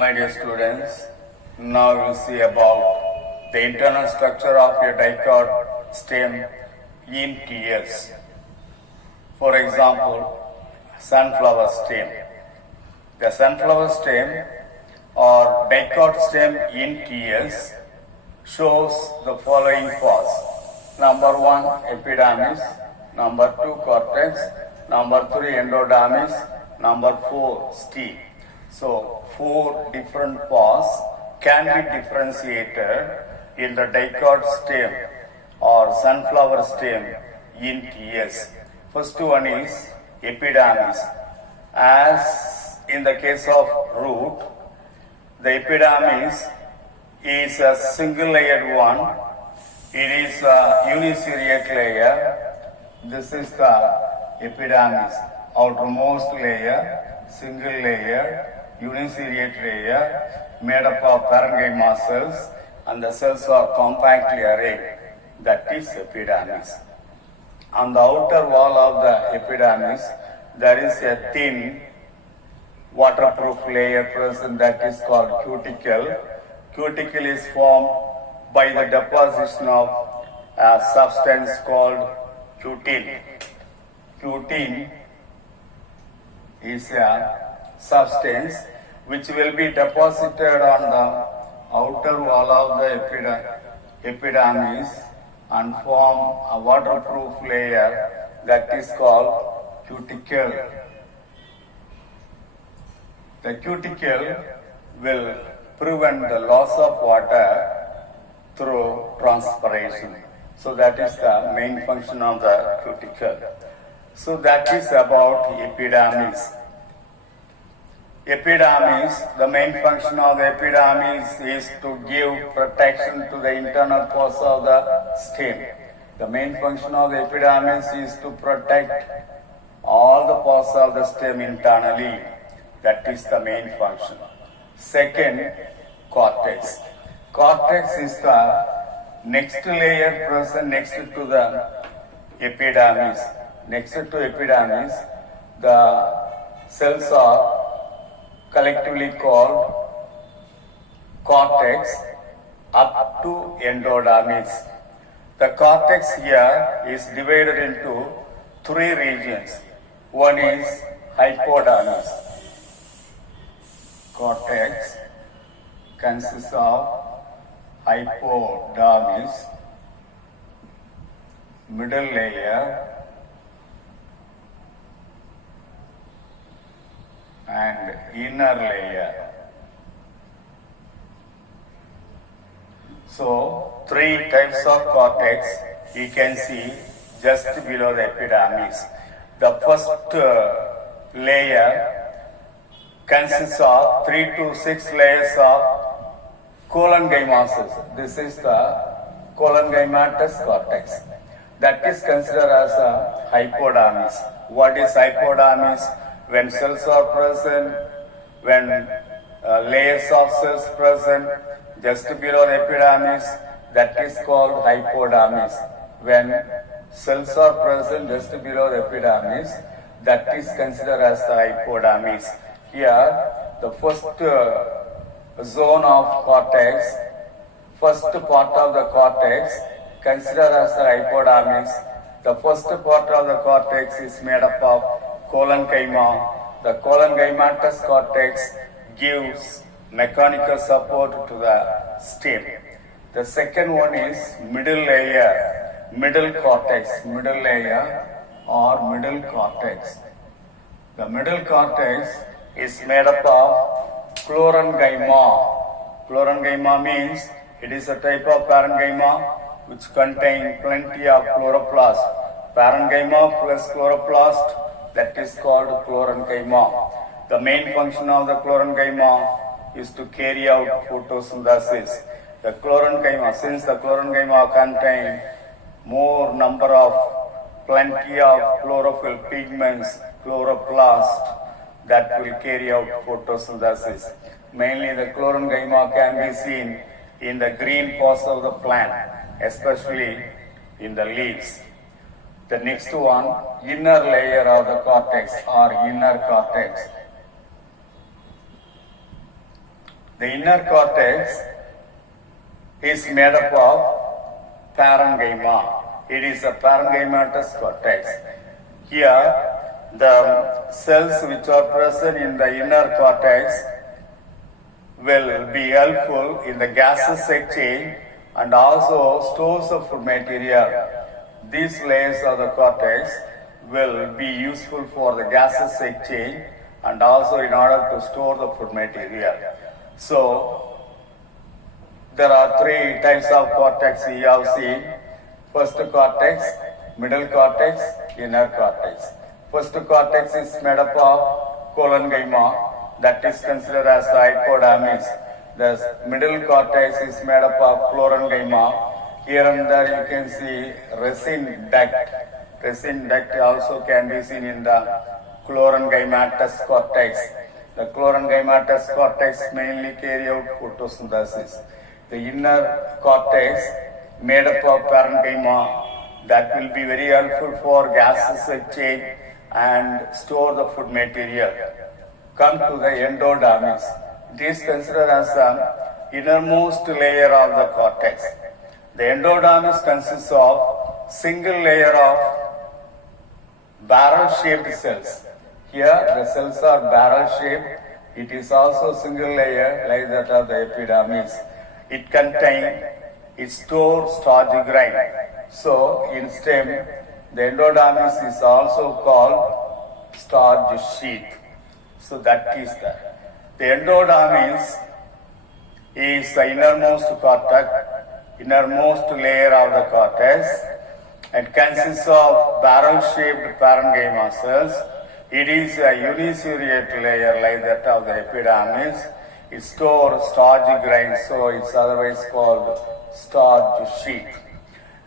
My dear students, now we'll see about the internal structure of a dicot stem in tears. For example, sunflower stem. The sunflower stem or dicot stem in tears shows the following parts. Number 1, epidermis. Number 2, cortex. Number 3, endodermis. Number 4, stem. So, 4 different parts can be differentiated in the dicot stem or sunflower stem in tears. First one is epidermis. As in the case of root, the epidermis is a single layered one. It is a uniseriate layer. This is the epidermis, outermost layer, single layer, uniseriate layer, made up of parenchyma cells, and the cells are compactly arrayed. That is epidermis. On the outer wall of the epidermis, there is a thin waterproof layer present that is called cuticle. Cuticle is formed by the deposition of a substance called cutin. Cutin is a substance which will be deposited on the outer wall of the epidermis and form a waterproof layer that is called cuticle. The cuticle will prevent the loss of water through transpiration. So that is the main function of the cuticle. So that is about epidermis. Epidermis, the main function of the epidermis is to give protection to the internal parts of the stem. The main function of the epidermis is to protect all the parts of the stem internally. That is the main function. Second, cortex. Cortex is the next layer present next to the epidermis. Next to epidermis, the cells are collectively called cortex up to endodermis. The cortex here is divided into 3 regions. One is hypodermis. Cortex consists of hypodermis, middle layer, and inner layer. So, 3 types of cortex you can see just below the epidermis. The first layer consists of 3 to 6 layers of collenchyma cells. This is the collenchymatous cortex. That is considered as a hypodermis. What is hypodermis? When cells are present, when layers of cells present just below the epidermis, that is called hypodermis. When cells are present just below the epidermis, that is considered as the hypodermis. Here, the first zone of cortex, first part of the cortex, considered as the hypodermis. The first part of the cortex is made up of collenchyma. The collenchymatous cortex gives mechanical support to the stem. The second one is middle layer, middle cortex, middle layer or middle cortex. The middle cortex is made up of chlorenchyma. Chlorenchyma means it is a type of parenchyma which contain plenty of chloroplast. Parenchyma plus chloroplast, that is called chlorenchyma. The main function of the chlorenchyma is to carry out photosynthesis. The chlorenchyma, since the chlorenchyma contain more number of plenty of chlorophyll pigments, chloroplast, that will carry out photosynthesis. Mainly the chlorenchyma can be seen in the green parts of the plant, especially in the leaves. The next one, inner layer of the cortex or inner cortex. The inner cortex is made up of parenchyma. It is a parenchymatous cortex. Here, the cells which are present in the inner cortex will be helpful in the gaseous exchange and also stores of food material. These layers of the cortex will be useful for the gaseous exchange and also in order to store the food material. So, there are three types of cortex we have seen. First cortex, middle cortex, inner cortex. First cortex is made up of collenchyma, that is considered as the hypodermis. The middle cortex is made up of sclerenchyma. Here and there you can see resin duct. Resin duct also can be seen in the sclerenchymatous cortex. The sclerenchymatous cortex mainly carry out photosynthesis. The inner cortex made up of parenchyma that will be very helpful for gases exchange and store the food material. Come to the endodermis. It is considered as the innermost layer of the cortex. The endodermis consists of single layer of barrel-shaped cells. Here the cells are barrel-shaped. It is also single layer like that of the epidermis. It contains, it stores starch grain. So in stem, the endodermis is also called starch sheath. So that is that. The endodermis is the innermost cortex, innermost layer of the cortex. It consists of barrel-shaped parenchyma cells. It is a uniseriate layer like that of the epidermis. It stores starch grain, so it's otherwise called starch sheath.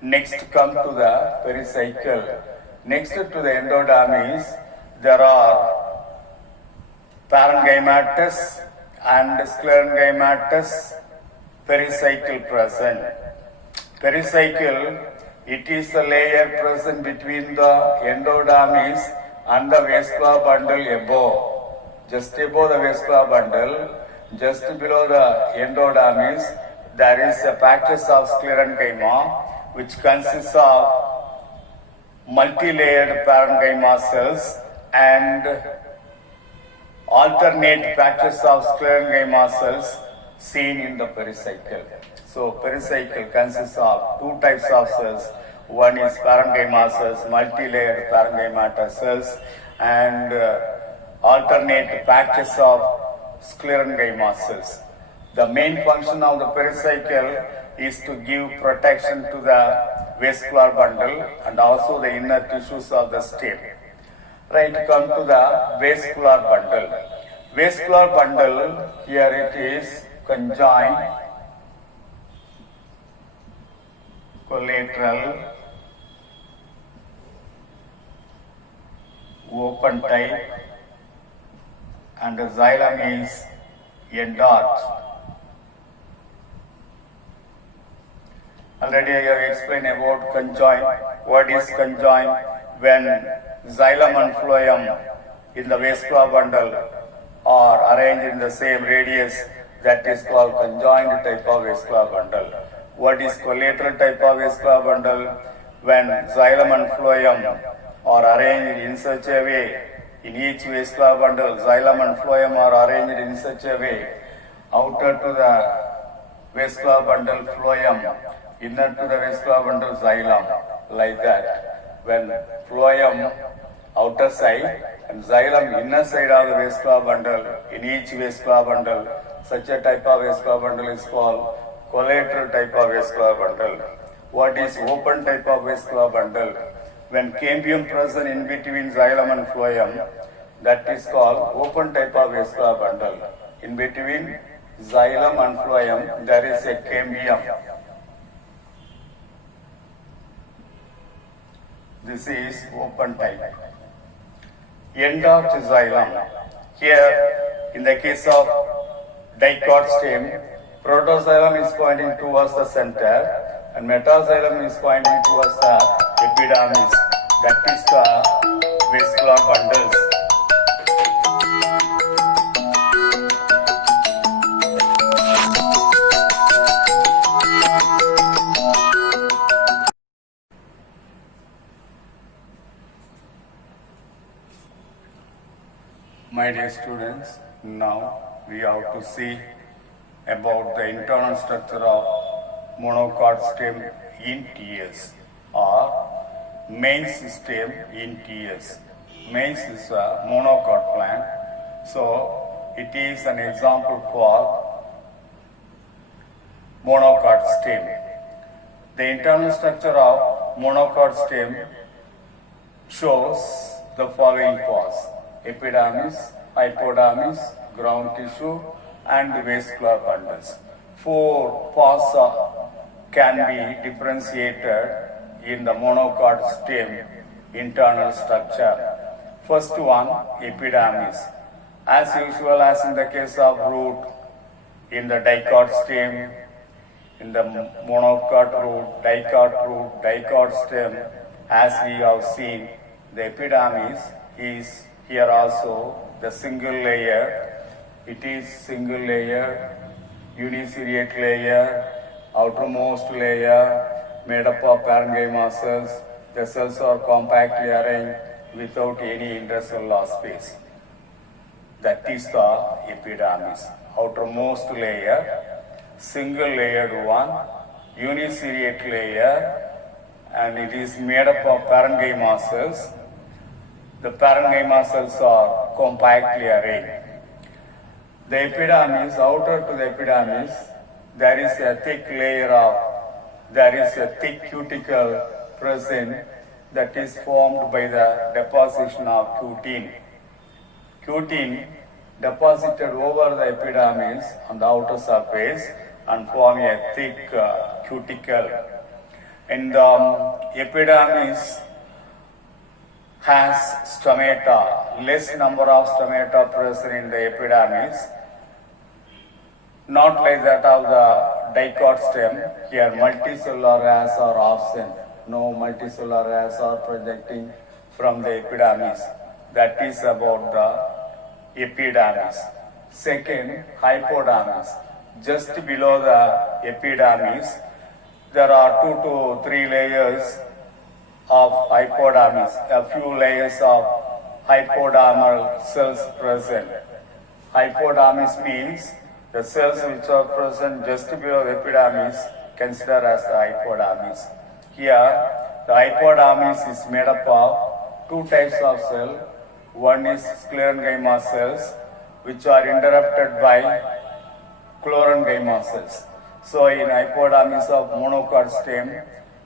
Next come to the pericycle. Next to the endodermis, there are parenchymatous and sclerenchymatous pericycle present. Pericycle, it is the layer present between the endodermis and the vascular bundle above. Just above the vascular bundle, just below the endodermis, there is a patches of sclerenchyma which consists of multi-layered parenchyma cells and alternate patches of sclerenchyma cells seen in the pericycle. So pericycle consists of two types of cells. One is parenchyma cells, multi-layered parenchymatous cells, and alternate patches of sclerenchyma cells. The main function of the pericycle is to give protection to the vascular bundle and also the inner tissues of the stem. Right, come to the vascular bundle. Vascular bundle, here it is conjoined, collateral, open type, and the xylem is endarched. Already I have explained about conjoined. What is conjoined? When xylem and phloem in the vascular bundle are arranged in the same radius, that is called conjoined type of vascular bundle. What is collateral type of vascular bundle? When xylem and phloem are arranged in such a way, in each vascular bundle, xylem and phloem are arranged in such a way, outer to the vascular bundle phloem, inner to the vascular bundle xylem, like that. When phloem outer side and xylem inner side of the vascular bundle, in each vascular bundle, such a type of vascular bundle is called collateral type of vascular bundle. What is open type of vascular bundle? When cambium present in between xylem and phloem, that is called open type of vascular bundle. In between xylem and phloem, there is a cambium. This is open type. Endarched xylem. Here, in the case of dicot stem, protoxylem is pointing towards the center and metaxylem is pointing towards the epidermis. That is the vascular bundles. My dear students, now we have to see about the internal structure of monocot stem in TS or main system in TS. Mains is a monocot plant, so it is an example for monocot stem. The internal structure of monocot stem shows the following parts: epidermis, hypodermis, ground tissue, and the vascular bundles. Four parts can be differentiated in the monocot stem internal structure. First one, epidermis. As usual as in the case of root, in the dicot stem, in the monocot root, dicot stem, as we have seen, the epidermis is here also the single layer. It is single layer, uniciliate layer, outermost layer, made up of parenchyma cells. The cells are compactly arranged without any intercellular space. That is the epidermis. Outermost layer, single layered one, uniciliate layer, and it is made up of parenchyma cells. The parenchyma cells are compactly arranged. The epidermis, outer to the epidermis, there is a thick cuticle present that is formed by the deposition of cutin. Cutin deposited over the epidermis on the outer surface and form a thick cuticle. And the epidermis has stomata, less number of stomata present in the epidermis, not like that of the dicot stem. Here multicellular hairs are absent. No multicellular hairs are projecting from the epidermis. That is about the epidermis. Second, hypodermis. Just below the epidermis, there are 2 to 3 layers of hypodermis, a few layers of hypodermal cells present. Hypodermis means the cells which are present just below the epidermis considered as the hypodermis. Here, the hypodermis is made up of 2 types of cell. One is sclerenchyma cells, which are interrupted by chlorenchyma cells. So, in hypodermis of monocot stem,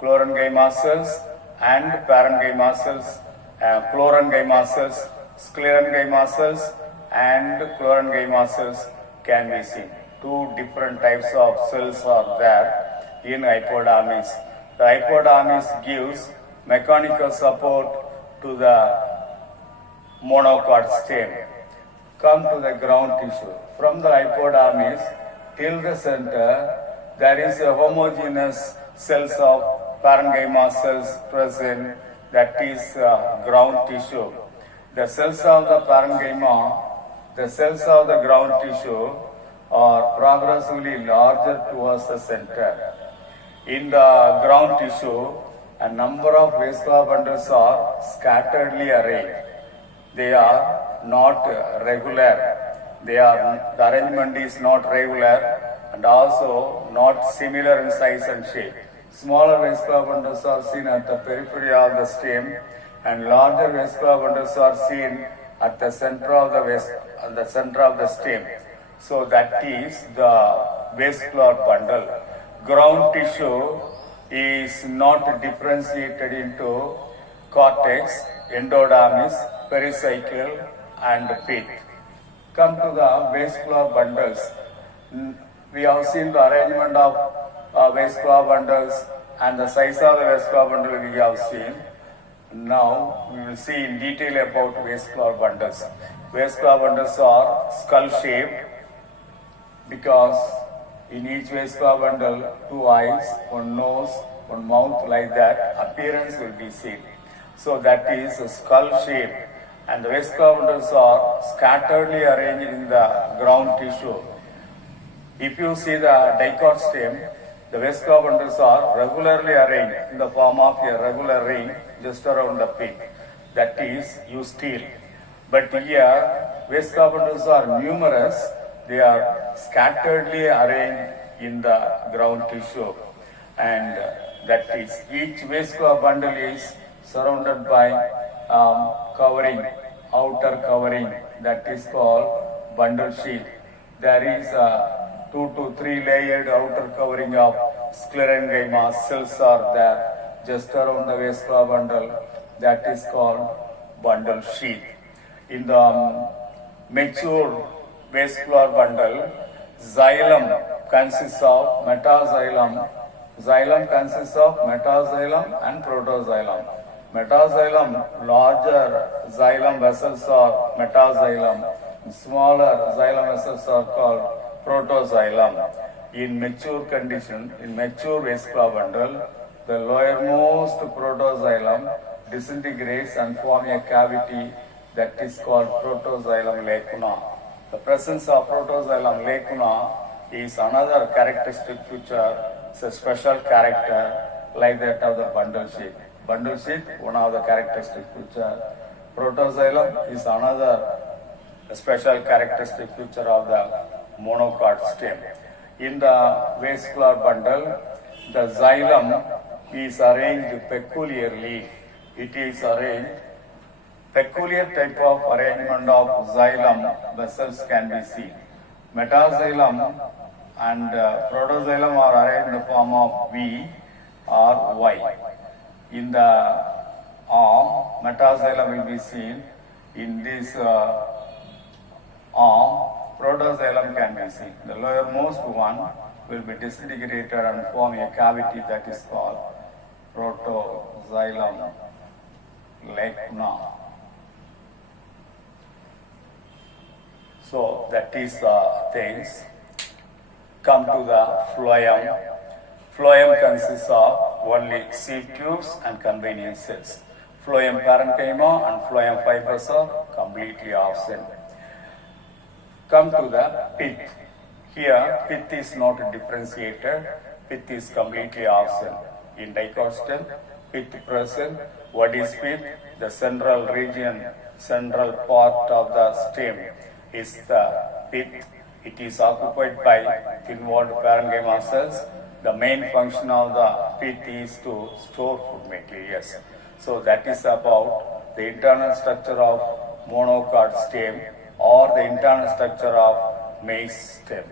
chlorenchyma cells and parenchyma cells, chlorenchyma cells, sclerenchyma cells, and chlorenchyma cells can be seen. 2 different types of cells are there in hypodermis. The hypodermis gives mechanical support to the monocot stem. Come to the ground tissue. From the hypodermis till the center, there is a homogeneous cells of parenchyma cells present, that is ground tissue. The cells of the parenchyma, the cells of the ground tissue are progressively larger towards the center. In the ground tissue, a number of vascular bundles are scatteredly arranged. They are not regular. The arrangement is not regular and also not similar in size and shape. Smaller vascular bundles are seen at the periphery of the stem, and larger vascular bundles are seen at the center of the stem. So that is the vascular bundle. Ground tissue is not differentiated into cortex, endodermis, pericycle, and pith. Come to the vascular bundles. We have seen the arrangement of vascular bundles and the size of the vascular bundle we have seen. Now we will see in detail about vascular bundles. Vascular bundles are skull shaped because in each vascular bundle 2 eyes, 1 nose, 1 mouth, like that appearance will be seen. So that is a skull shape, and the vascular bundles are scatteredly arranged in the ground tissue. If you see the dicot stem, the vascular bundles are regularly arranged in the form of a regular ring just around the pit. That is ustele. But here, Vesicula bundles are numerous. They are scatteredly arranged in the ground tissue, and that is each Vesicula bundle is surrounded by covering, outer covering, that is called bundle sheath. There is a 2 to 3 layered outer covering of sclerenchyma cells are there just around the Vesicula bundle. That is called bundle sheath. In the mature vascular bundle, xylem consists of metaxylem. Xylem consists of metaxylem and protoxylem. Metaxylem, larger xylem vessels are metaxylem. Smaller xylem vessels are called protoxylem. In mature condition, in mature vascular bundle, the lowermost protoxylem disintegrates and form a cavity that is called protoxylem lacuna. The presence of protoxylem lacuna is another characteristic feature. It's a special character like that of the bundle sheath. Bundle sheath, one of the characteristic feature. Protoxylem is another special characteristic feature of the monocot stem. In the vascular bundle, the xylem is arranged peculiarly. It is arranged. Peculiar type of arrangement of xylem vessels can be seen. Metaxylem and protoxylem are arranged in the form of V or Y. In the arm, metaxylem will be seen in this arm. Protoxylem can be seen. The lowermost one will be disintegrated and form a cavity that is called protoxylem lacuna. So that is things. Come to the phloem. Phloem consists of only seed tubes and convenient cells. Phloem parenchyma and phloem fibers are completely absent. Come to the pith. Here, pith is not differentiated. Pith is completely absent. In dicotyledon, pith present. What is pith? The central region, central part of the stem is the pith. It is occupied by thin-walled parenchyma cells. The main function of the pith is to store food materials. So that is about the internal structure of monocot stem or the internal structure of maize stem.